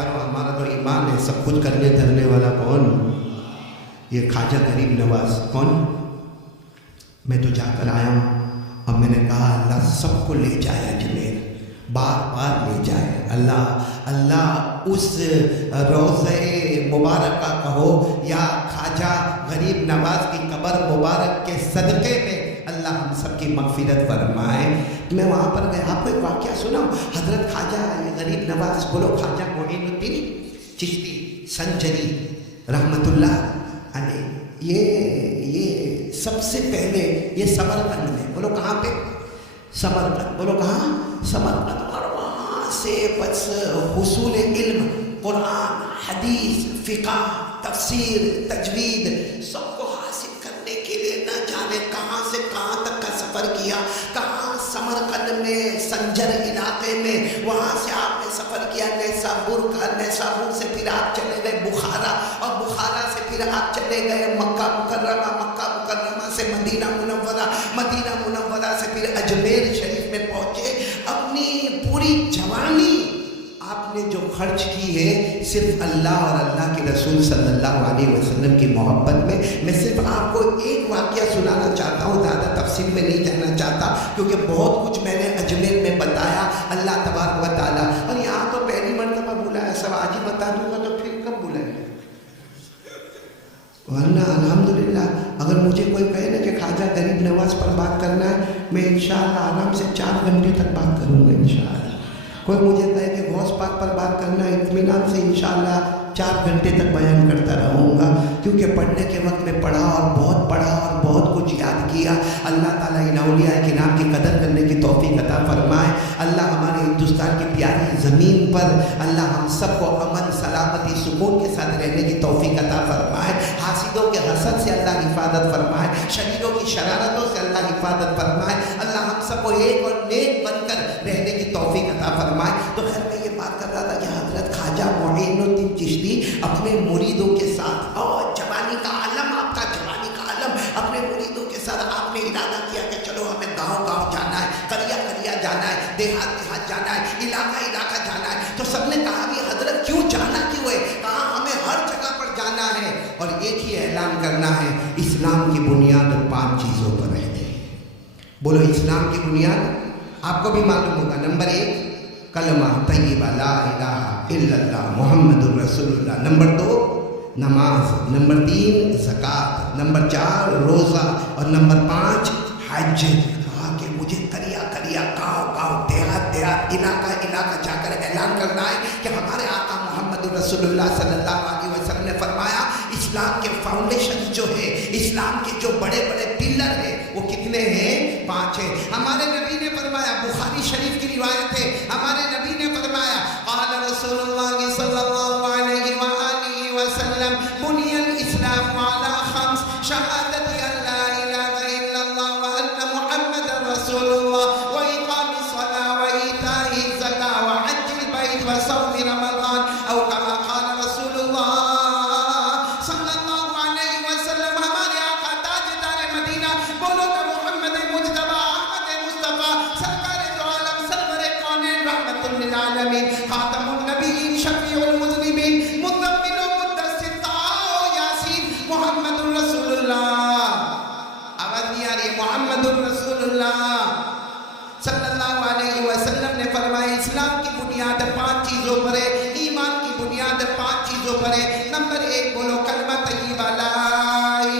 प्यारो हमारा तो ईमान है, सब कुछ करने धरने वाला कौन? ये ख्वाजा गरीब नवाज। कौन? मैं तो जाकर आया हूँ और मैंने कहा अल्लाह सबको ले जाए अजमेर, बार बार ले जाए अल्लाह। अल्लाह उस रोज़े मुबारक कहो या ख्वाजा गरीब नवाज की कब्र मुबारक के सदक़े में अल्लाह हम सबकी मग़फ़िरत फरमाए। मैं वहाँ पर गया, आपको एक वाक़या सुनाऊँ। हज़रत ख्वाजा गरीब नवाज, बोलो ख्वाजा मोइनुद्दीन चिश्ती संजरी रहमतुल्लाह अलैह, ये सबसे पहले ये समरकंद में, बोलो कहाँ पे? समरकंद। बोलो कहाँ? समरकंद। और वहाँ से बस हुसूल इल्म, कुरान, हदीस, फ़िक़्ह, तफ़सीर, तजवीद सबको हासिल करने के लिए न जाने कहाँ से कहाँ तक का सफ़र किया। कहाँ? समरकंद में, संजर इलाके में, वहाँ से आपने सफ़र किया नैसाबुर का, नैसाबुर से फिर आप चले गए बुखारा, और बुखारा से फिर आप चले गए मक्का मुकर्रमा, मक्का मुकर्रमा से मदीना मुनव्वरा, मदीना मुनव्वरा से फिर अजमेर शरीफ में पहुँचे। अपनी पूरी जवानी आपने जो खर्च की है सिर्फ अल्लाह और अल्लाह के रसूल सल्लल्लाहु अलैहि वसल्लम की मोहब्बत में। मैं सिर्फ आपको एक वाक़या सुनाना चाहता हूँ, ज़्यादा तफसील में नहीं जाना चाहता क्योंकि बहुत कुछ मैंने अजमेर में बताया अल्लाह तबारक व तआला। और यहाँ तो पहली मरतबा बुलाया, सब आज ही बता दूँगा तो फिर कब बुलाएंगे? वरना अल्हम्दुलिल्लाह अगर मुझे कोई कहे ना कि ख्वाजा गरीब नवाज पर बात करना है, मैं इंशाअल्लाह आराम से 4 घंटे तक बात करूँगा इंशाअल्लाह। कोई मुझे कहे कि गौस पाक पर बात करना है, इत्मीनान से इंशाअल्लाह 4 घंटे तक बयान करता रहूँगा, क्योंकि पढ़ने के वक्त में पढ़ा और बहुत कुछ याद किया। अल्लाह ताला इन औलिया किराम की कदर करने की तौफीक अता फरमाए। अल्लाह हमारे हिंदुस्तान की प्यारी ज़मीन पर अल्लाह हम सबको अमन, सलामती, सुकून के साथ रहने की तौफीक अता फरमाए। हासिदों के हसद से अल्लाह हिफाजत फरमाए, शरीरों की शरारतों से अल्लाह हिफाजत फरमाए। अल्लाह हम सबको एक और नेक बनकर रहने की तौफीक अता फरमाए। तो खैर मैं ये बात कर रहा था कि हज़रत ख्वाजा मोइनुद्दीन चिश्ती अपने मुरीदों के साथ, और जवानी का आलम, आपका जवानी का आलम, अपने मुरीदों के साथ आपने इरादा किया कि चलो हमें गाँव जाना है, करिया जाना है, देहात जाना है, इलाका जाना है। तो सबने कहा भी हजरत क्यों जाना क्यों है? कहा हमें हर जगह पर जाना है और एक ही ऐलान करना है, इस्लाम की बुनियाद 5 चीज़ों पर है। बोलो इस्लाम की बुनियाद आपको भी मालूम होगा। नंबर 1 कलमा तय्यबा ला इलाहा इल्लल्लाह मुहम्मदुर रसूलुल्लाह। नंबर 2 नमाज। नंबर 3 ज़कात। नंबर 4 रोज़ा। और नंबर 5 हज। कहा कि मुझे करिया गाँव देहात इलाका जाकर ऐलान करना है कि हमारे आका मोहम्मद रसूलुल्लाह सल्लल्लाहु अलैहि वसल्लम ने फरमाया इस्लाम के फाउंडेशन जो है, इस्लाम के जो बड़े पिलर है वो कितने हैं? 5 हैं। हमारे नबी ने फरमाया, बुखारी शरीफ की रिवायत है, हमारे नबी ने फरमाया क़ाल रसूलुल्लाह सल्लल्लाहु अलैहि वसल्लम बुनियल इस्लाम अला 5 शहादत अल्ला इलाहा इल्लल्लाह व अन्ना मुहम्मदर रसूलुल्लाह व इक़ामिस सलाह व ईताई ज़कात व हज्जिल बैत व सौम रमज़ान औ कमा क़ाल रसूलुल्लाह सल्लल्लाहु अलैहि वसल्लम। हमारे आका ताजदार मदीना, बोलो ना मुहम्मद मुज्तबा अहमद मुस्तफा सरकार दो आलम सरवर कौनैन रहमतुल लिल आलमीन खातमुन नबीयीन शफीउल मुज़निबीन मुज़म्मिलुल मुद्दस्सिर ताओ यासीन मुहम्मदुर रसूलुल्लाह। आवाज नहीं आ रही है? मुहम्मदुर रसूलुल्लाह सल्लल्लाहु अलैहि वसल्लम ने फरमाया इस्लाम की बुनियाद 5 चीज़ों पर है, ईमान की बुनियाद 5 चीज़ों पर है। नंबर 1 बोलो कलमा तय्यबा ला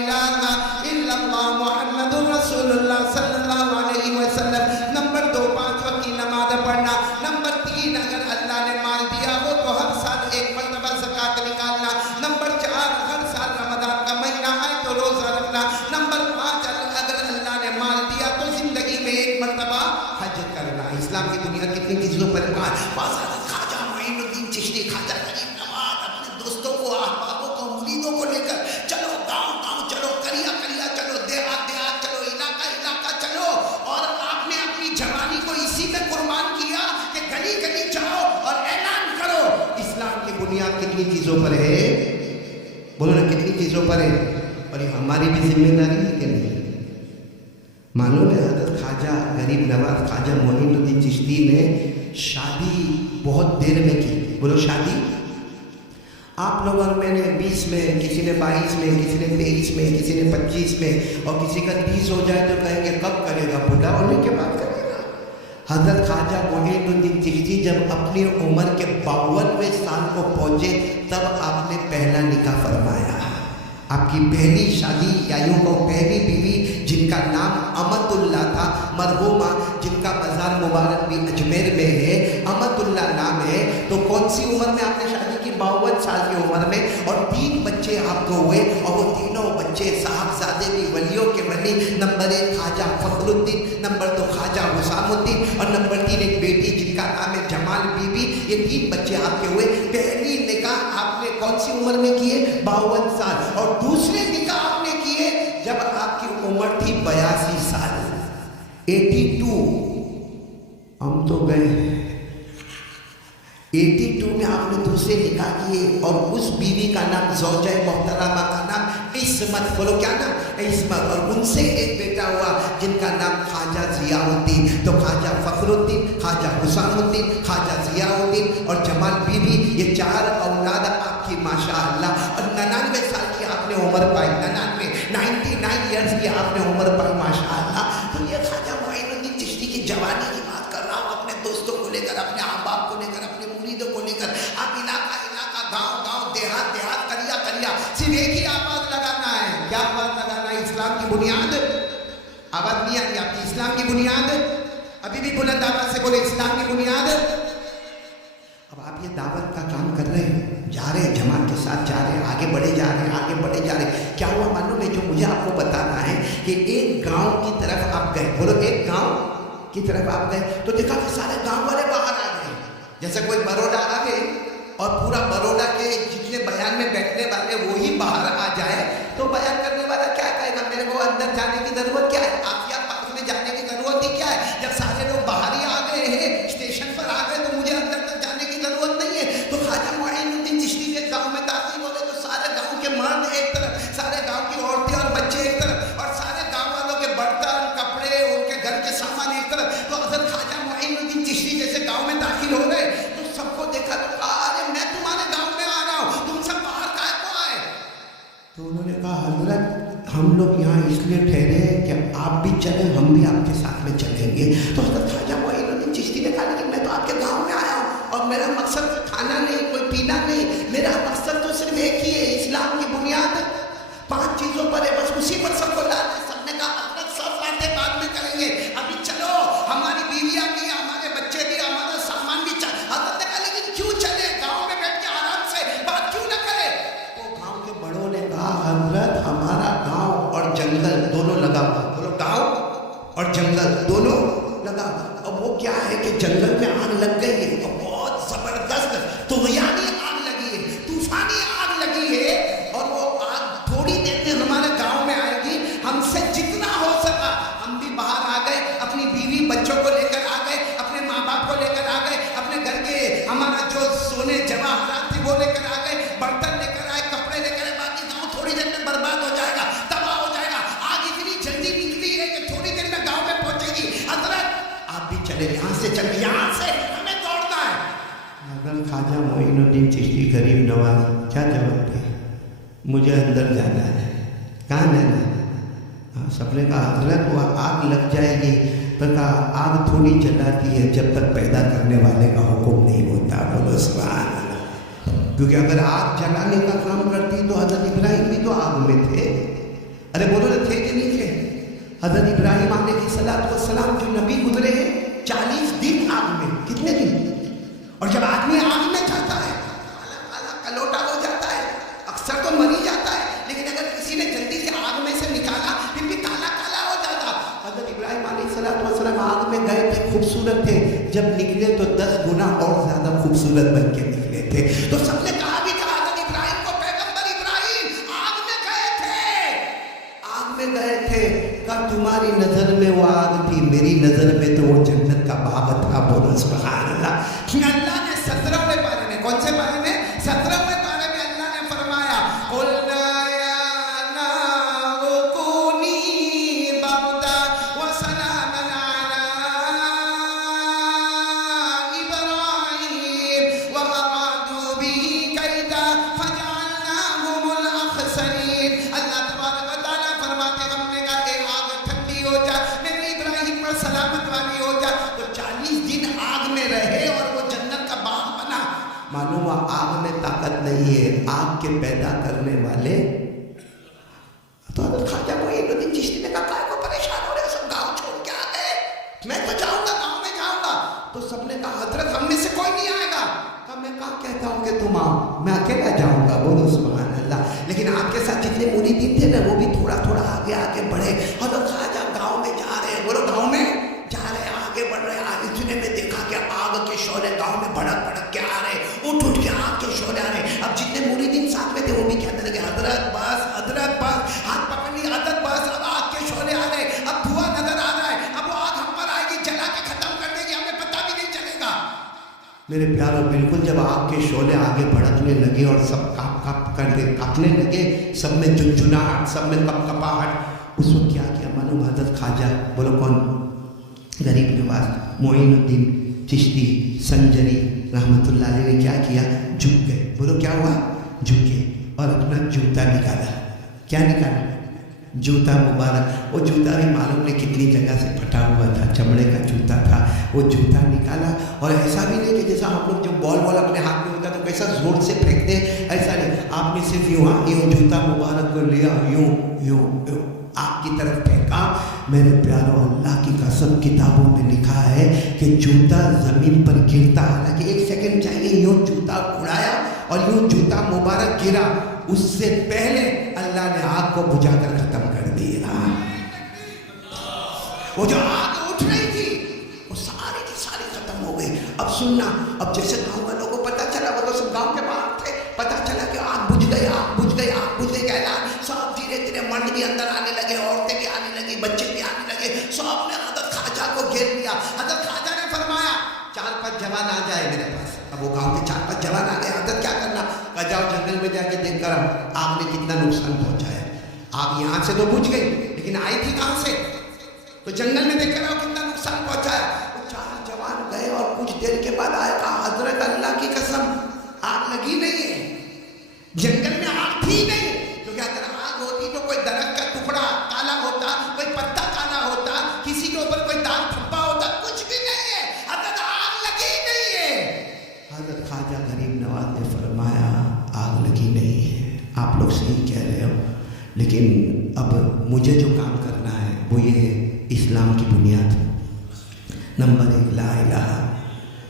इलाहा इल्लल्लाह मुहम्मदुर रसूलुल्लाह सल्लल्लाहु अलैहि वसल्लम। नंबर 2 5 वक्त की नमाज पढ़ना। नंबर 3 अगर अल्लाह ने माल दिया हो तो हर साल 1 मरतबा ज़कात निकालना। नंबर 4 हर साल रमज़ान का महीना आए तो रोज़ा रखना। नंबर 5 अगर अल्लाह ने माल दिया तो ज़िंदगी में 1 मरतबा हज करना। इस्लाम की दुनिया कितनी चीज़ों पर ख्वाजा मोइनुद्दीन चिश्ती ख्वाजा गरीब नवाज अपने दोस्तों को, अहबाबों को, मुरीदों को लेकर चलो गाँव चलो, करिया चलो, देहात चलो, इलाका चलो। और आपने अपनी जवानी को इसी में कुर्बान किया कि गली जाओ और ऐलान करो इस्लाम की बुनियाद कितनी चीज़ों पर है? बोलो ना कितनी चीज़ों पर है? और ये हमारी भी जिम्मेदारी है कि नहीं? मालूम है हज़रत ख्वाजा गरीब नवाज ख्वाजा मोइनुद्दीन चिश्ती ने शादी बहुत देर में की। बोलो शादी आप लोगों में ने 20 में, किसी ने 22 में, किसी ने 23 में, किसी ने 25 में, और किसी का 30 हो जाए तो कहेंगे कब करेगा, बूढ़ा होने के बाद करेगा। हजरत ख्वाजा मोइनुद्दीन चिश्ती जब अपनी उम्र के 52वें साल को पहुंचे तब आपने पहला निकाह फरमाया। आपकी पहली शादी या यूं को पहली बीवी जिनका नाम अमतुल्ला था, मरहूमा जिनका मज़ार मुबारक भी अजमेर में है, अमतुल्ला नाम है, तो कौन सी उम्र में आपने शादी की? 52 साल की उम्र में। और 3 बच्चे आपको हुए और वो तीनों बच्चे साहबजादे भी वलियों के वली। नंबर 1 ख्वाजा फखरुद्दीन, नंबर 2 ख्वाजा हुसामुद्दीन और नंबर 3 एक बेटी जिनका नाम है जमाल बीबी। ये 3 बच्चे आपके हुए। पहली निकाह आपने कौन सी उम्र में किए? 52 साल। और दूसरे निकाह आपने किए जब आपकी उम्र थी 82 साल, 82। हम तो गए 82 में आपने दूसरे निकाह किए और उस बीवी का नाम ज़ौजा मोहतरमा का नाम इस्मत, बोलो क्या नाम? इस्मत। और उनसे एक बेटा हुआ जिनका नाम ख्वाजा ज़ियाउद्दीन। तो ख्वाजा फखरुद्दीन, ख्वाजा हुसामुद्दीन, ख्वाजा ज़ियाउद्दीन और जमाल बीबी, ये 4 औलाद आपकी माशाअल्लाह। और 99 साल की आपने उम्र पाई, 99 ईयर्स की आपने उम्र पाई माशाअल्लाह। तो ये ख्वाजा मोइनुद्दीन चिश्ती की जवानी की बात कर रहा हूँ, अपने दोस्तों को लेकर, अपने अहबाब को लेकर, अपने मुरीदों को लेकर। आप इलाका इलाका, गांव गांव, देहात देहात, करिया करिया, सिर्फ एक ही आवाज लगाना है। क्या आवाज लगाना है? इस्लाम की बुनियाद। आवाज नहीं आ रही आपकी? इस्लाम की बुनियाद। अभी भी बुलंद आवाज से बोले, इस्लाम की बुनियाद। अब आप ये दावत का काम कर रहे हैं, जा रहे हैं जमात के साथ, जा रहे हैं, आगे बढ़े जा रहे हैं, आगे बढ़े जा रहे हैं। क्या हुआ मालूम है? जो मुझे आपको बताना है कि एक गांव की तरफ आप गए, बोलो एक गांव की तरफ आप गए, तो देखा कि सारे गांव वाले बाहर आ गए। जैसे कोई बड़ौदा आ गए और पूरा बड़ौदा के जितने बयान में बैठने वाले वो ही बाहर आ जाए, तो बयान करने वाला क्या कहेगा? मेरे को अंदर जाने की जरूरत क्या है? आसिया पास में जाने की जरूरत ही क्या है? जब सारे लोग बाहर ही आ गए हैं, स्टेशन पर आ गए, तो मुझे अंदर तक जाने की जरूरत नहीं है। तो ख्वाजा मोइनुद्दीन चिश्ती के गांव में दाखिल हो गए तो सारे गांव के मर्द एक तरफ, सारे गांव की औरतें और बच्चे एक तरफ, और सारे गांव वालों के बर्तन, कपड़े, उनके घर के सामान एक तरफ। तो हज़रत ख्वाजा मोइनुद्दीन चिश्ती जैसे गांव में दाखिल हो गए तो सबको देखा तो कहा, अरे मैं तुम्हारे गांव में आ रहा हूं, तुम सब बाहर काहे को आए? तो उन्होंने कहा, हजरत हम लोग यहाँ इसलिए ठहरे कि आप भी चले, हम भी आपके साथ में चलेंगे। तो हज़रत ख्वाजा मोइनुद्दीन चिश्ती ने कहा, लेकिन मैं तो आपके गांव में आया हूँ और मेरा मकसद खाना नहीं, कोई पीना नहीं, मेरा मकसद तो सिर्फ एक ही है, इस्लाम की बुनियाद 5 चीजों पर है, बस उसी पर सबको लाना है। सबने कहा, हजरत सब बातें बाद में करेंगे, अभी चलो, हमारी बीवियां भी, हमारे बच्चे भी, हमारा सामान भी चल। हजरत ने कहा, लेकिन क्यों चले? गांव में बैठ के आराम से बात क्यों न करे? तो गांव के बड़ों ने कहा, हजरत हमारा गांव और जंगल दोनों लगा हुआ, बोलो गांव और जंगल दोनों लगा। अब वो क्या है कि जंगल में आग लग गई है और बहुत जबरदस्त तुग़यानी आग लगी है, तूफानी आग लगी है, और वो आग थोड़ी देर में हमारे गांव में आएगी। हमसे जितना हो सका हम भी बाहर आ गए, अपनी बीवी बच्चों को लेकर आ गए, अपने माँ बाप को लेकर आ गए, अपने घर के हमारा जो सोने जवाहरात थे वो लेकर आ गए, बर्तन लेकर आए, कपड़े लेकर आए। बाकी गाँव थोड़ी देर में बर्बाद हो जाएगा, तबाह हो जाएगा। आग इतनी जल्दी निकली है कि थोड़ी देर में गाँव में पहुंचेगी। हजरत आप भी चले, यहाँ से चले, यहाँ से हमें दौड़ना है। अगर ख्वाजा मोइनुद्दीन चिश्ती गरीब नवाज क्या जवाब दे? मुझे अंदर जाना है। कहाँ जाना है? सबने कहा, हजरत वो आग लग जाएगी। तो कहा, आग थोड़ी जलाती है जब तक पैदा करने वाले का हुक्म नहीं होता। बोलो सुभान अल्लाह। क्योंकि अगर आग जलाने का काम करती तो हजरत इब्राहिम भी तो आग में थे। अरे बोलो ना, थे कि नहीं थे? हजरत इब्राहिम अलैहिस्सलाम जो नबी गुजरे हैं 40 दिन आग में। कितने दिन? और जब आदमी आग में जाता है काला काला कलोटा हो जाता है, अक्सर तो मर ही जाता है, लेकिन अगर किसी ने जल्दी से आग में से निकाला फिर भी काला काला हो जाता। हजरत इब्राहिम अलैहिस्सलाम आग में गए थे, खूबसूरत थे, जब निकले तो 10 गुना और ज्यादा खूबसूरत बन के निकले थे। तो सबने कहा भी कहा, हजरत इब्राहिम को पैगंबर इब्राहिम आग में गए थे, आग में गए थे। कहा, तुम्हारी नजर में वो आग थी, मेरी नजर में तो वो जन्नत का बाग था। बोलो सुभान अल्लाह। अल्लाह ने 17वें पारे में, कौन से पारे में? 17वें पारे में अल्लाह ने फरमाया, कुलना या नारु कूनी बरदा व सलामन अला इब्राहीम व अरादू बिही मालूम आग में ताकत नहीं है, आग के पैदा करने वाले। तो ख्वाजा मोइनुद्दीन चिश्ती ने कहा काय को परेशान हो रहे हो, सब गाँव छोड़ के आ गए, मैं तो जाऊंगा, गाँव में जाऊंगा। तो सबने कहा हजरत हम में से कोई नहीं आएगा। कहा मैं कहा कहता हूँ कि तुम आओ, मैं अकेला जाऊंगा। बोलो सुभान अल्लाह। लेकिन आपके साथ जितने मुरीदीन थे ना वो भी थोड़ा थोड़ा आगे आगे बढ़े। हजरत ख्वाजा गाँव में जा रहे हैं, बोलो गाँव में जा रहे हैं, आगे बढ़ रहे हैं। इतने में देखा कि आग के शोले गाँव में भड़क भड़क के आ रहे, उठ उठ के आग के शोले आ रहे। अब जितने मुरीदीन साथ में थे वो भी कहते लगे हजरत बस, हाथ पकड़ ली, हजरत बस, अब आग के शोले आ रहे, अब धुआं नजर आ रहा है, अब वो आग हम पर आएगी, जला के खत्म कर देगी, हमें पता भी नहीं चलेगा। मेरे प्यारों, बिल्कुल जब आग के शोले आगे भड़कने लगे और सब काप काप करके कांपने लगे, सब में झुनझुनाहट, सब में कपकपाहट, उस वक्त क्या किया मालूम? हजरत ख्वाजा, बोलो कौन? गरीब नवाज मोइनुद्दीन चिश्ती संजरी रहमतुल्लाह अलैह ने क्या किया? झुक गए। बोलो क्या हुआ? झुके और अपना जूता निकाला। क्या निकाला? जूता मुबारक। वो जूता भी मालूम नहीं कितनी जगह से फटा हुआ था, चमड़े का जूता था। वो जूता निकाला और ऐसा भी नहीं कि जैसा हम लोग जो बॉल बॉल अपने हाथ में होता तो कैसा जोर से फेंकते, ऐसा नहीं। आपने सिर्फ यूँ यूँ जूता मुबारक को लिया, यूँ यूँ यूँ आपकी तरफ फेंका। मेरे प्यारों, अल्लाह की कसम, किताबों में लिखा है कि जूता जमीन पर गिरता, हालांकि 1 सेकंड चाहिए, यूँ जूता उड़ाया और यूँ जूता मुबारक गिरा, उससे पहले अल्लाह ने आग को बुझाकर खत्म कर दिया। वो जो आग उठ रही थी वो सारी की सारी खत्म हो गई। अब सुनना, अब जैसे गांव वालों को पता चला, वो तो सब गांव के बाहर थे, पता चला कि आग बुझ गई, आग बुझ गई, आग बुझ गई का ऐलान। सब धीरे धीरे मर्द भी अंदर आने लगे, औरतें भी आने लगी, बच्चे भी आने लगे। सबने हजरत ख्वाजा को घेर लिया। हजरत ख्वाजा ने फरमाया 4-5 जवान आ जाए मेरे पास। अब वो गांव के 4-5 जवान आ गए। हजरत क्या करना? कहा जाओ जंगल में जाके देख कर आग ने कितना नुकसान पहुंचाया। आग यहाँ से तो बुझ गई, लेकिन आई थी कहाँ से? तो जंगल में देख कर आओ कितना नुकसान पहुंचाया। वो 4 जवान गए और कुछ देर के बाद आए, कहा हजरत अल्लाह की कसम आग लगी नहीं है, जंगल में आग थी नहीं। क्योंकि अगर आग होती तो कोई दरख्त का टुकड़ा काला होता, कोई पत्ता काला होता, किसी के ऊपर कोई दाग धब्बा होता, कुछ भी नहीं है। हजरत आग लगी नहीं है। हजरत ख्वाजा गरीब नवाज ने फरमाया आग लगी नहीं है, आप लोग सही कह रहे हो, लेकिन अब मुझे जो काम करना है वो ये है, इस्लाम की बुनियाद। नंबर 1 ला इलाहा,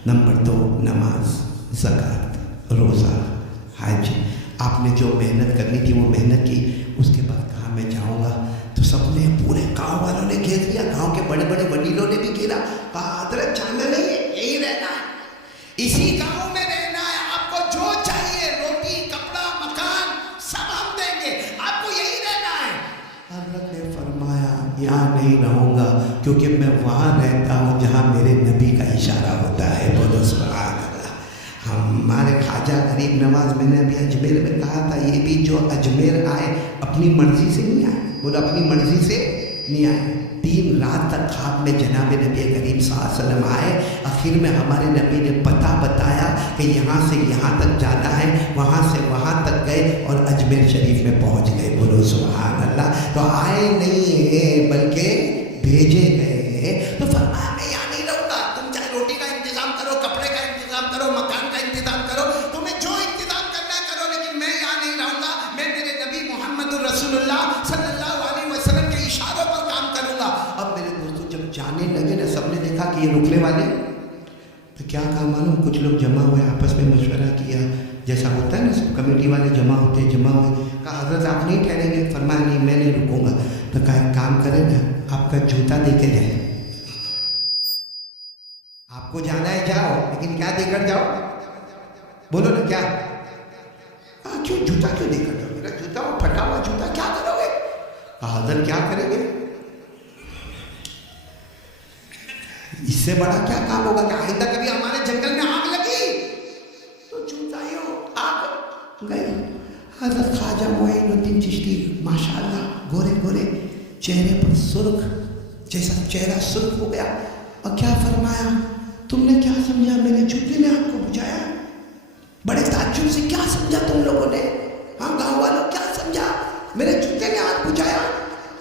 नंबर 2 नमाज, ज़कात, रोज़ा, हज। आपने जो मेहनत करनी थी वो मेहनत की। उसके बाद कहा मैं जाऊँगा, तो सबने, पूरे गांव वालों ने घेर लिया, गांव के बड़े बड़े वडीलों ने भी घेरा। कहा हजरत जाना नहीं है, यही रहना है, इसी गांव में रहना है, आपको जो चाहिए रोटी कपड़ा मकान सब हम देंगे, आपको यही रहना है। हजरत ने फरमाया यहाँ नहीं रहूँगा, क्योंकि मैं वहाँ रहता हूँ जहाँ मेरे नबी का इशारा होता है। बोलो सुभान अल्लाह। हमारे ख्वाजा गरीब नवाज, मैंने अभी अजमेर में कहा था, ये भी जो अजमेर आए अपनी मर्जी से नहीं आए। बोलो अपनी मर्जी से नहीं आए। 3 रात तक ख्वाब में जनाब नबी करीम सल्लल्लाहु अलैहि वसल्लम आए। आखिर में हमारे नबी ने पता बताया कि यहाँ से यहाँ तक जाना है, वहाँ से वहाँ तक गए और अजमेर शरीफ में पहुँच गए। बोलो सुभान अल्लाह। तो आए नहीं है बल्कि भेजे गए। तो फरमाया मैं यहाँ नहीं रहूँगा, तुम चाहे रोटी का इंतजाम करो, कपड़े का इंतजाम करो, मकान का इंतजाम करो, तुम्हें जो इंतजाम करना है करो, लेकिन मैं यहाँ नहीं रहूँगा। मैं मेरे नबी मोहम्मद रसूलुल्लाह सल्लल्लाहु अलैहि वसल्लम के इशारों पर काम करूँगा। अब मेरे दोस्तों जब जाने लगे ना, सबने देखा कि ये रुकने वाले, तो क्या कहा मालूम? कुछ लोग जमा हुए, आपस में मशवरा किया, जैसा होता है ना, सब कमेटी वाले जमा होते, जमा हुए। कहा हजरत आप नहीं ठहरेंगे? फरमाया नहीं मैं नहीं रुकूंगा। तो कहा एक काम करें ना, आपका जूता दे के जाए, आपको जाना है जाओ, लेकिन क्या देकर जाओ? बोलो ना क्या? क्यों जूता क्यों देकर जाओ? मेरा जूता वो फटा हुआ जूता, क्या करोगे? हजरत क्या करेंगे? इससे बड़ा क्या काम होगा कि आइंदा कभी हमारे जंगल में आग लगी तो जूता यूं आग गई। हजरत ख्वाजा मोइनुद्दीन चिश्ती माशाअल्लाह, गोरे गोरे चेहरे पर सुर्ख, जैसा चेहरा सुर्ख हो गया। और क्या फरमाया? तुमने क्या समझा मेरे जूते ने आपको बुझाया? बड़े ताज्जुब से क्या समझा तुम लोगों ने? हाँ गाँव वालों क्या समझा? मेरे जूते ने आग बुझाया?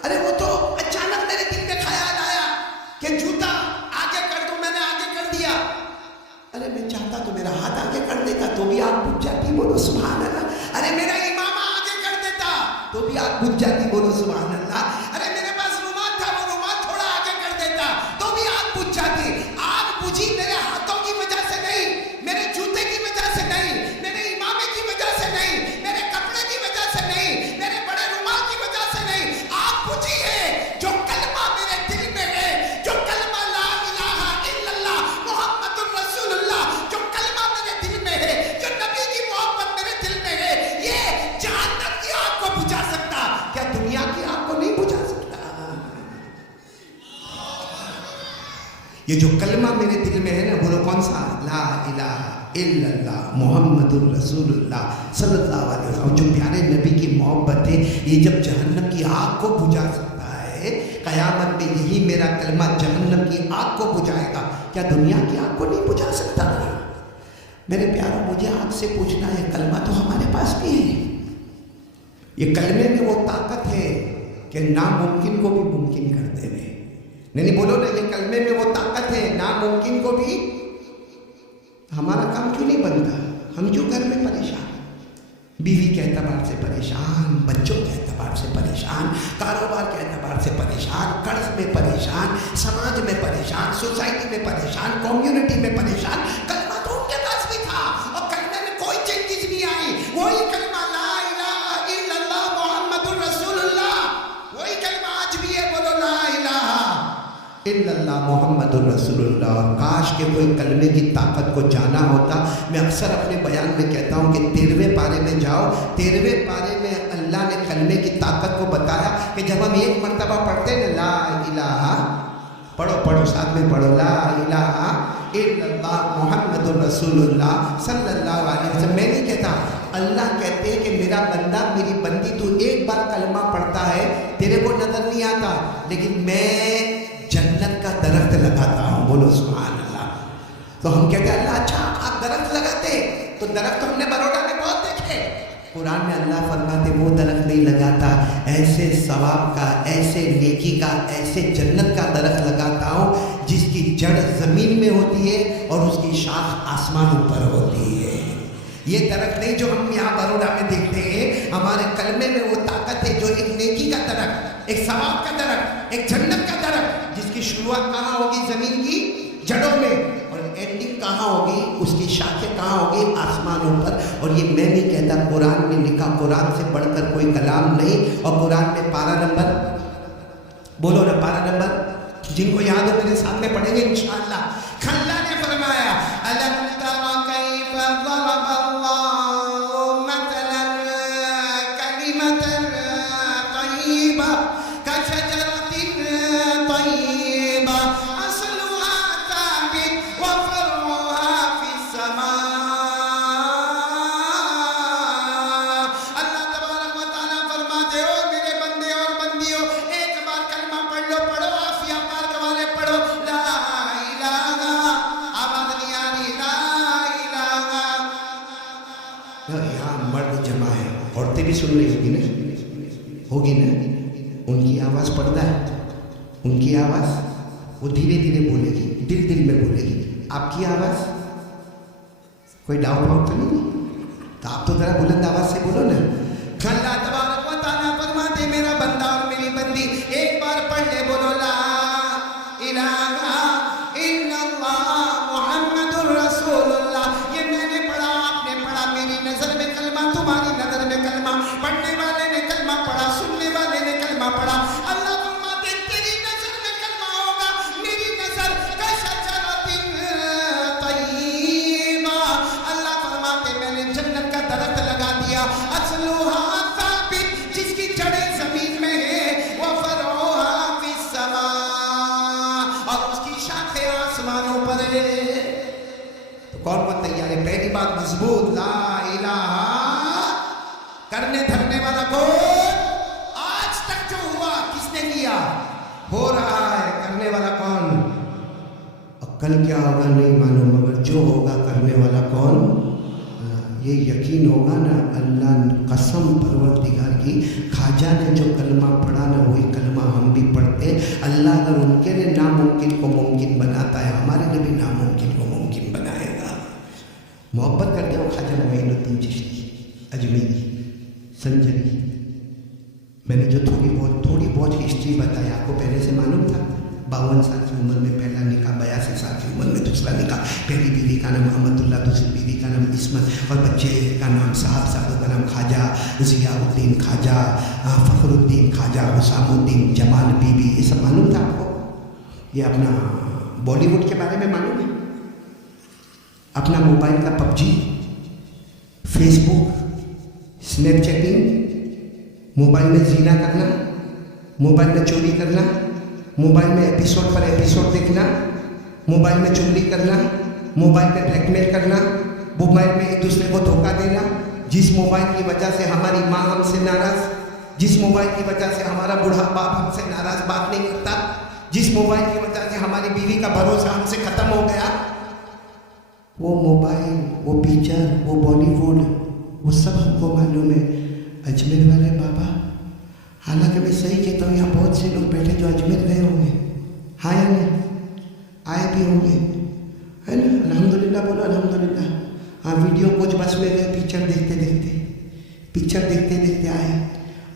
अरे वो तो अचानक मेरे दिल में ख्याल आया कि जूता आगे कर दूं, मैंने आगे कर दिया। अरे मैं चाहता तो मेरा हाथ आगे कर देता तो भी आग आग बुझ जाती, बोलो सुभान अल्लाह। अरे मेरा इमाम आगे कर देता तो भी आग बुझ जाती, बोलो सुभान अल्लाह। अरे मेरे पास रुमाल था, वो रुमाल थोड़ा आगे कर देता तो भी आग बुझ जाती। आग बुझी मेरे हाथों की वजह से नहीं, मेरे जूते की वजह से नहीं, मेरे इमामे की वजह से नहीं, मेरे कपड़े की वजह से नहीं, मेरे बड़े रुमाल की वजह से नहीं। आग बुझी है जो कलमा मेरे दिल में है, जो कलमा ला इलाहा इल्लल्लाह मुहम्मदुर रसूलुल्लाह, जो कलमा मेरे दिल में है, जो नबी की मोहब्बत मेरे दिल में है, ये जहन्नम की आग को बुझा सकता, क्या दुनिया की आग को नहीं बुझा सकता? ये जो कलमा मेरे दिल में है ना, बोलो कौन सा? ला इलाहा इल्लल्लाह मुहम्मदुर रसूलुल्लाह सल्लल्लाहु अलैहि वसल्लम, जो प्यारे नबी की मोहब्बत है, ये जब जहन्नम की आग को बुझा सकता है, कयामत में यही मेरा कलमा जहन्नम की आग को बुझाएगा, क्या दुनिया की आग को नहीं बुझा सकता? मेरे प्यारों, मुझे आपसे पूछना है, कलमा तो हमारे पास भी है। ये कलमे में वो ताकत है कि नामुमकिन को भी मुमकिन कर देवे। नहीं बोलो ना, ये कलमे में वो ताकत है, नामुमकिन को भी। हमारा काम क्यों नहीं बनता? हम क्यों घर में परेशान? बीवी के एतबार से परेशान, बच्चों के एतबार से परेशान, कारोबार के एतबार से परेशान, कर्ज में परेशान, समाज में परेशान, सोसाइटी में परेशान, कम्युनिटी में परेशान। कलमा तो उनके पास भी था और कलमे में कोई चेंजेस नहीं आई। वही कलमा ला इलाहा इल्लल्लाह मुहम्मदुर रसूलुल्लाह, वही कलमा आज भी है, बोलो ला इलाहा इल्लल्लाह मुहम्मदुर रसूलुल्लाह। और काश के कोई कलमे की ताकत को जाना होता। मैं अक्सर अपने बयान में कहता हूँ कि 13वें पारे में जाओ, 13वें पारे में अल्लाह ने कलमे की ताकत को बताया कि जब हम एक मरतबा पढ़ते हैं ना, ला इलाहा, पढ़ो साथ में पढ़ो, ला इलाहा इल्लल्लाह मुहम्मदुर रसूलुल्लाह सल्लल्लाहु अलैहि वसल्लम। मैं नहीं कहता, अल्लाह कहते हैं कि मेरा बंदा, मेरी बंदी, तू एक बार कलमा पढ़ता है, तेरे को नजर नहीं आता, लेकिन मैं जन्नत का दरख्त लगाता हूँ, बोलो सुभान अल्लाह। तो हम कहते हैं अल्लाह अच्छा आप दरख्त लगाते, तो दरख्त हमने बड़ौदा में बहुत देखे। कुरान में अल्लाह फरमाते वो दरख्त नहीं लगाता, ऐसे सवाब का, ऐसे नेकी का, ऐसे जन्नत का दरख्त लगाता हूँ जिसकी जड़ जमीन में होती है और उसकी शाख आसमानों पर होती है। ये दरख्त नहीं जो हम यहाँ बड़ौदा में देखते हैं, हमारे कलमे में वो ताकत है जो एक नेकी का दरख्त, एक सवाब का दरख्त, एक जन्नत का दरख्त, जिसकी शुरुआत कहाँ होगी? जमीन की जड़ों में, और एंडिंग कहाँ होगी? उसकी शाखें कहाँ होगी? आसमानों पर। और ये मैं नहीं कहता, कुरान में लिखा, कुरान से बढ़कर कोई कलाम नहीं। और कुरान में पारा नंबर, बोलो ना पारा नंबर, जिनको याद हो मेरे साथ में पढ़ेंगे इंशाअल्लाह। खल्ला ने फरमाया अलम तरा कैफा ज़रबल्लाहु मतलन कलिमतन तय्यिबा कशजरतिन तय्यिबा असलुहा साबित व फरुहा फिस्समा। अल्लाह तबारक व तआला फरमाते हो मेरे बंदे और बंदियों, एक बार कलमा पढ़ लो, पढ़ो आफिया पार वाले पढ़ो, ला इलाहा, आवाज नहीं आ रही, ला इलाहा। यहाँ मर्द जमा है, औरतें भी सुन रही होगी ना, होगी ना, उनकी आवाज पर्दा है, उनकी आवाज वो धीरे धीरे बोलेगी, दिल दिल में बोलेगी। आपकी आवाज कोई डाउट वाउट तो नहीं? तो आप तो जरा बुलंद आवाज से बोलो ना। अल्लाह तबारक व तआला फरमाते मेरा बंदा और मेरी बंदी एक बार पढ़ ले, बोलो ला इलाहा इल्लल्लाह मुहम्मदुर रसूलुल्लाह। ये मैंने पढ़ा, आपने पढ़ा, मेरी नजर में कलमा, तुम्हारी नजर में कलमा, पढ़ने वाले ने कलमा पढ़ा, सुनने वाले ने कलमा पढ़ा। अल्लाह फरमाते तेरी नजर में कलमा होगा, मेरी नजर कशजरतिन तय्यिबा। अल्लाह फरमाते मैंने जन्नत का दरख्त लगा दिया, असलुहा साबित, जिसकी जड़ें जमीन में है, व फरुहा फिस्समा, और उसकी शाखें आसमानों पर है। तो कौन कौन तैयार है? पहली बात मजबूत, ला इलाहा करने धरने वाला कौन? आज तक जो हुआ किसने किया? हो रहा है, करने वाला कौन? और कल क्या होगा नहीं मालूम, मगर जो होगा करने वाला कौन? ये यकीन होगा ना, अल्लाह कसम परवरदिगार की, खाजा ने जो कलमा पढ़ा ना वही कलमा हम भी पढ़ते। अल्लाह अगर उनके लिए नामुमकिन को मुमकिन बनाता है, हमारे लिए भी नामुमकिन को मुमकिन बनाएगा। मोहब्बत करते हो ख्वाजा मोइनुद्दीन अजमेरी संजरी। मैंने जो थोड़ी बहुत हिस्ट्री बताई आपको पहले से मालूम था। 52 साल की उम्र में पहला निकाह, 82 साल की उम्र में दूसरा निकाह। पहली बीवी का नाम अहमदुल्ला, दूसरी बीवी का नाम इस्मत, और बच्चे का नाम साहब का नाम ख्वाजा ज़ियाउद्दीन, ख्वाजा फ़खरुद्दीन, ख्वाजा हुसामुद्दीन, जमाल बीबी। ये सब मालूम था आपको? ये अपना बॉलीवुड के बारे में मालूम है? अपना मोबाइल का पबजी, फेसबुक, स्नैपचैटिंग, मोबाइल में जीना करना, मोबाइल में चोरी करना, मोबाइल में एपिसोड पर एपिसोड देखना, मोबाइल में चुगली करना, मोबाइल में ब्लैकमेल करना, मोबाइल में एक दूसरे को धोखा देना, जिस मोबाइल की वजह से हमारी माँ हमसे नाराज़, जिस मोबाइल की वजह से हमारा बूढ़ा बाप हमसे नाराज़ बात नहीं करता, जिस मोबाइल की वजह से हमारी बीवी का भरोसा हमसे ख़त्म हो गया, वो मोबाइल, वो पिक्चर, वो बॉलीवुड, वो सब हमको मालूम है। अजमेर वाले बाबा, हालांकि मैं सही कहता हूँ, यहाँ बहुत से लोग बैठे जो अजमेर गए होंगे, हाँ या नहीं? आए भी होंगे, है ना? अल्हम्दुलिल्लाह बोलो अल्हम्दुलिल्लाह। हाँ, वीडियो कुछ बस में गए, पिक्चर देखते देखते आए।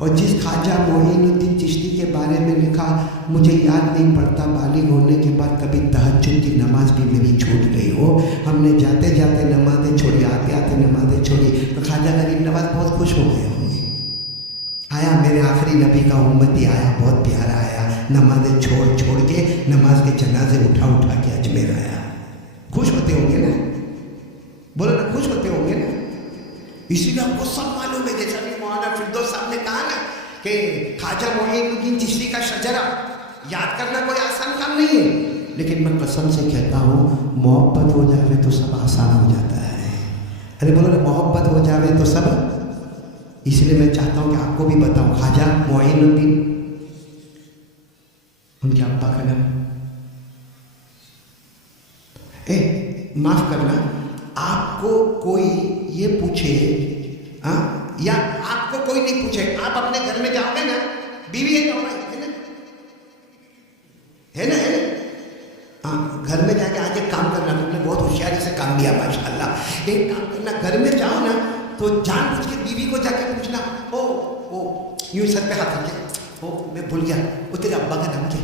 और जिस ख्वाजा मोइनुद्दीन चिश्ती के बारे में लिखा, मुझे याद नहीं पड़ता बालिग होने के बाद कभी तहज्जुद की नमाज भी मेरी छूट गई हो। हमने जाते जाते नमाज़ें छोड़ी, आते आते नमाज़ें छोड़ी, तो ख्वाजा गरीब नवाज बहुत खुश हो गए होंगे। आया मेरे आखिरी नबी का उम्मती आया, बहुत प्यारा आया, नमाज़ें छोड़ के नमाज के जनाजे उठा के अजमेर आया। खुश होते होंगे ना? बोलो ना, खुश होते होंगे ना? इसीलिए आपको सब मालूम है, जैसा कि मौलाना फिरदौस साहब ने कहा ना कि ख्वाजा मोइनुद्दीन चिश्ती का शजरा याद करना कोई आसान काम नहीं है, लेकिन मैं कसम से कहता हूँ, मोहब्बत हो जाए तो सब आसान हो जाता है। अरे बोलो ना, मोहब्बत हो जाए तो सब। इसलिए मैं चाहता हूँ कि आपको भी बताऊँ, ख्वाजा मोइनुद्दीन, उनके अब्बा का नाम, माफ करना, आपको कोई ये पूछे, या आपको कोई नहीं पूछे, आप अपने घर में जाओगे ना, बीवी है ना, है ना? हाँ, घर में जाके आज एक काम करना, तुमने बहुत होशियारी से काम दिया माशाल्लाह। एक काम करना, घर में जाओ ना तो जानबूझ के बीवी को जाके पूछना, ओ यूं सर पे हाथ रखे, मैं भूल गया, वो तेरे अब्बा का नाम क्या?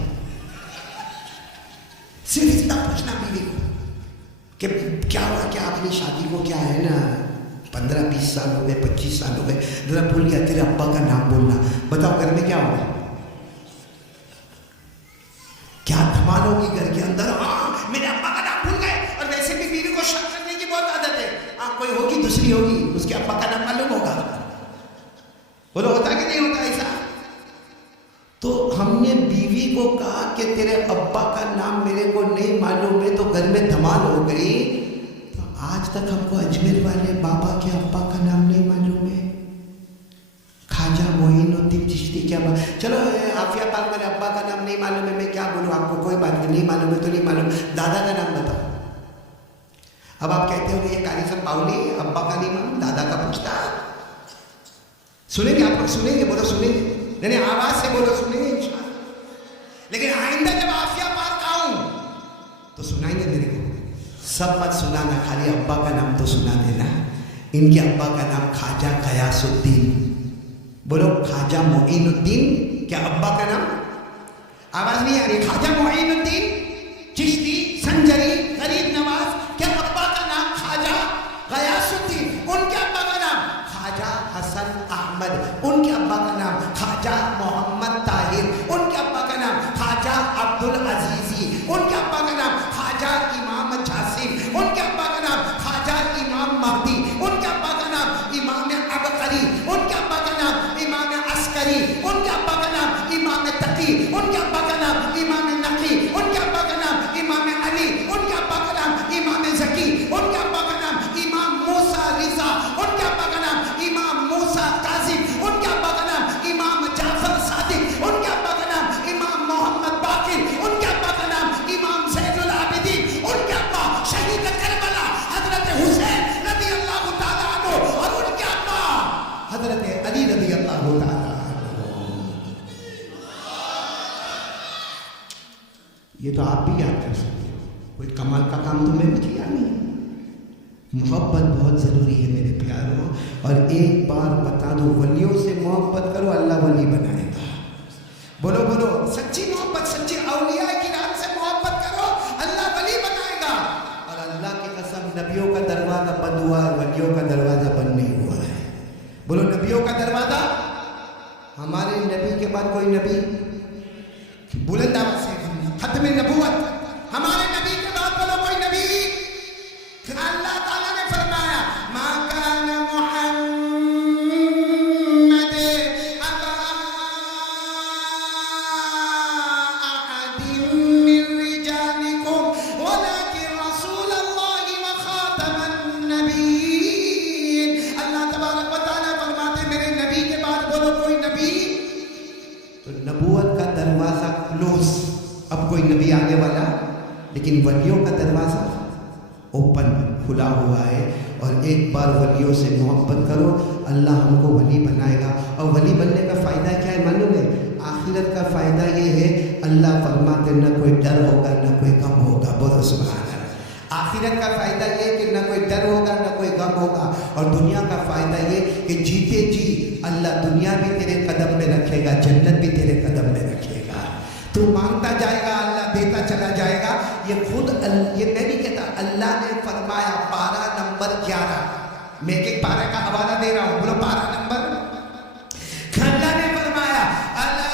सिर्फ इतना पूछना बीवी को कि क्या हुआ, क्या अपनी शादी को क्या है ना 15-20 साल हो गए, 25 साल हो गए, जरा भूल गया, तेरे अब्बा का नाम बोलना। बताओ घर में क्या होगा? क्या धमाल होगी घर के अंदर? हाँ, मेरे अब्बा का नाम भूल गए। और वैसे भी बीवी को शक करने की बहुत आदत है। हाँ, कोई होगी, दूसरी होगी, उसके अब्बा का नाम मालूम होगा। बोलो, होता कि नहीं होता ऐसा? तो हमने बीवी को कहा कि तेरे अब्बा का नाम मेरे को नहीं मालूम है, तो घर में धमाल हो गई। तो आज तक हमको अजमेर वाले बाबा के अब्बा का नाम नहीं मालूम है। ख्वाजा मोइनुद्दीन चिश्ती क्या बात। चलो, आफिया पाक वाले अब्बा का नाम नहीं मालूम है, मैं क्या बोलूँ आपको, कोई बात नहीं मालूम है तो नहीं मालूम। दादा का नाम बताओ। अब आप कहते हो ये कारी सब पाउली, अब्बा का नहीं मालूम, दादा का पूछता। सुनेंगे आप लोग? सुनेंगे? बोलो सुनेंगे। नहीं, आवाज से बोलो, सुनेंगे इंशाअल्लाह। लेकिन आइंदा जब आफिया पाक आऊं तो सुनाएंगे मेरे को। सब मत सुनाना, खाली अब्बा का नाम तो सुना देना। इनके अब्बा का नाम ख्वाजा गयासुद्दीन। बोलो, ख्वाजा मोइनुद्दीन, क्या अब्बा का नाम? आवाज नहीं आ रही। ख्वाजा मोइनुद्दीन चिश्ती संजरी गरीब नवाज, क्या अब्बा का नाम ख्वाजा गयासुद्दीन, उनके अब्बा का नाम ख्वाजा हसन अहमद, उनके अब्बा का नाम ख्वाजा मोहम्मद ताहिर, उनके अब्बा का नाम ख्वाजा अब्दुल अजीजी, उनके अब्बा का नाम ख्वाजा इमाम जासिम, उनके अब्बा का नाम ख्वाजा इमाम महदी, उनके अब्बा का नाम इमाम अबकरी, उनके अब्बा का नाम इमाम अस्करी, उनके अब्बा का नाम इमाम तकी, उनके अब्बा का नाम इमाम नकी, उनके अब्बा का नाम इमाम अली, उनके अब्बा का नाम इमाम जकी, उनके अब्बा का नाम इमाम मूसा रिजा, उनके अब्बा का नाम इमाम मूसा काजिम, उनके अब्बा का नाम इमाम जाफर सादिक, उनके अब्बा का नाम इमाम मोहम्मद बाकिर, उनके अब्बा का नाम इमाम ज़ैनुल आबिदीन, उनके अब्बा शहीद करबला हजरत हुसैन रज़ी अल्लाह तआला अन्हु, और उनके अब्बा हजरत अली रज़ी अल्लाह तआला अन्हु। ये तो आप भी याद कर सकते हो, कोई कमाल का काम तो मैंने किया नहीं। मोहब्बत बहुत ज़रूरी है मेरे प्यारों। اور ایک بار بتا دو ولیوں سے محبت کرو اللہ ولی بنائے گا. بولو بولو سچی محبت, سچی اولیاء کرام سے محبت کرو اللہ ولی بنائے گا. اور اللہ کی قسم نبیوں کا دروازہ بند ہوا ہے, ولیوں کا دروازہ بند نہیں ہوا ہے. بولو نبیوں کا دروازہ, ہمارے نبی کے بعد کوئی نبی, بلند آواز سے ختم نبوت, ہمارے نبی کے بعد بولو کوئی نبی. اللہ تعالیٰ نے فرمایا ما کان محمد ابا احد من رجالکم ولکن رسول اللہ وخاتم النبیین. اللہ تبارک و تعالیٰ فرماتے میرے نبی کے بعد بولو کوئی نبی. تو نبوت کا دروازہ کلوز, اب کوئی نبی آنے والا, لیکن ولیوں کا دروازہ اوپن کھلا ہوا ہے. اور ایک بار ولیوں سے محبت کرو اللہ ہم کو ولی بنائے گا. اور ولی بننے کا فائدہ کیا ہے معلوم ہے؟ آخرت کا فائدہ یہ ہے اللہ فرماتے نہ کوئی ڈر ہوگا نہ کوئی غم ہوگا. بولو سبحان اللہ. آخرت کا فائدہ یہ کہ نہ کوئی ڈر ہوگا نہ کوئی غم ہوگا. اور دنیا کا فائدہ یہ کہ جیتے جی اللہ دنیا بھی تیرے قدم میں رکھے گا, جنت بھی تیرے قدم میں رکھے گا. تو مانگتا جائے گا اللہ دیتا چلا جائے گا. یہ خود یہ میں نہیں کہتا, اللہ نے فرمایا پارہ نمبر 11, میں ایک پارہ کا حوالہ دے رہا ہوں, بولو پارہ نمبر. اللہ نے فرمایا الا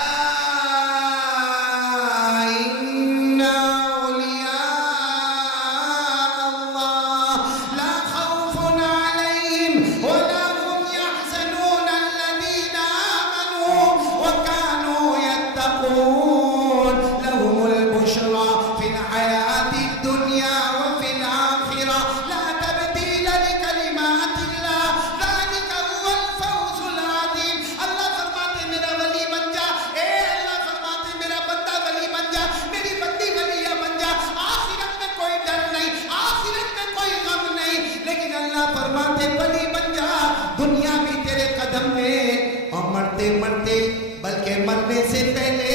ان اولیاء اللہ لا خوف علیہم ولا هم يحزنون الذین آمنوا وكانوا يتقون لهم البشرى في الحياة الدنيا وفي الآخرة لا تبديل لكلمات الله ذلك هو الفوز العظيم. اللہ فرماتے میرا ولی بن جا, اے اللہ فرماتے میرا بندہ ولی بن جا, میری بندی ولیہ بن جا. آخرت میں کوئی ڈر نہیں, آخرت میں کوئی غم نہیں, لیکن اللہ فرماتے ولی بن جا, دنیا بھی تیرے قدم میں, اور مرتے مرتے بلکہ مرنے سے پہلے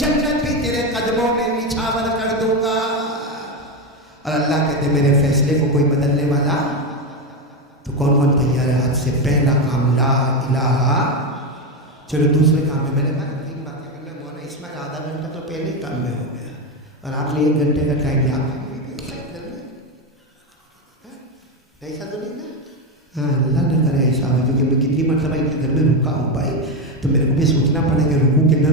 جنت بھی تیرے قدموں میں نچھاور کر دوں گا. اور اللہ کہتے میرے فیصلے کو کوئی بدلنے والا, تو کون کون تیار ہے ہاتھ سے؟ پہلا کام لا الہ. چلو دوسرے کام میں میں نے کہا 3 باتیں کرنا. مولانا اسماعیل آدھا گھنٹہ تو پہلے ہی کام میں ہو گیا, اور آپ نے 1 گھنٹے کا ٹائم دیا. ایسا تو نہیں نا؟ ہاں اللہ نہ کرے ایسا ہو, کیونکہ میں کتنی مرتبہ ان کے گھر میں رکا ہوں بھائی, تو میرے کو بھی سوچنا پڑے گا رکوں کہ نہ